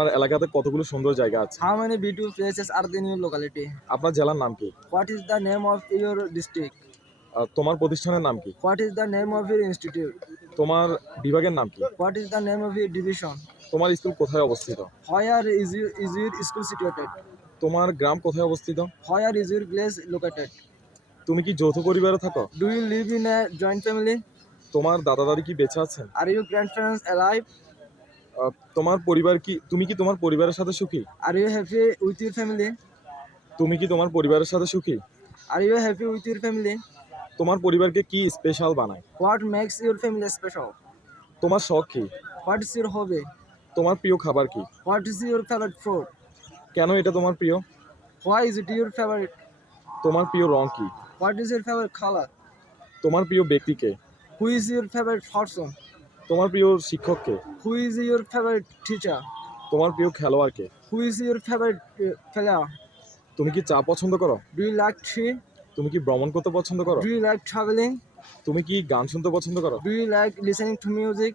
আপনার এলাকাতে কতগুলো সুন্দর জায়গা আছে? How many beautiful places are there in your locality? আপনার জেলার নাম কি? What is the name of your district? তোমার প্রতিষ্ঠানের নাম কি? What is the name of your institute? তোমার বিভাগের নাম কি? What is the name of your division? তোমার স্কুল কোথায় অবস্থিত? Where is your school situated? তোমার গ্রাম কোথায় অবস্থিত? Where is your place located? তুমি কি যৌথ পরিবারে থাকো? Do you live in a joint family? তোমার দাদা দাদি কি বেঁচে আছেন? Are your grandparents alive? তোমার পরিবার কি তুমি কি তোমার পরিবারের সাথে সুখী? Are you happy with your family? তুমি কি তোমার পরিবারের সাথে সুখী? Are you happy with your family? তোমার পরিবারকে কি স্পেশাল বানায়? What makes your family special? তোমার শখ কি? What is your hobby? তোমার প্রিয় খাবার কি? What is your favorite food? কেন এটা তোমার প্রিয়? Why is it your favorite? তোমার প্রিয় রং কি? What is your favorite color? তোমার প্রিয় ব্যক্তি কে? Who is your favorite person? তোমার প্রিয় শিক্ষক কে? Who is your favorite teacher? তোমার প্রিয় খেলোয়াড় কে? Who is your favorite player? তুমি কি চা পছন্দ করো? Do you like tea? তুমি কি ভ্রমণ করতে পছন্দ করো? Do you like traveling? তুমি কি গান শুনতে পছন্দ করো? Do you like listening to music?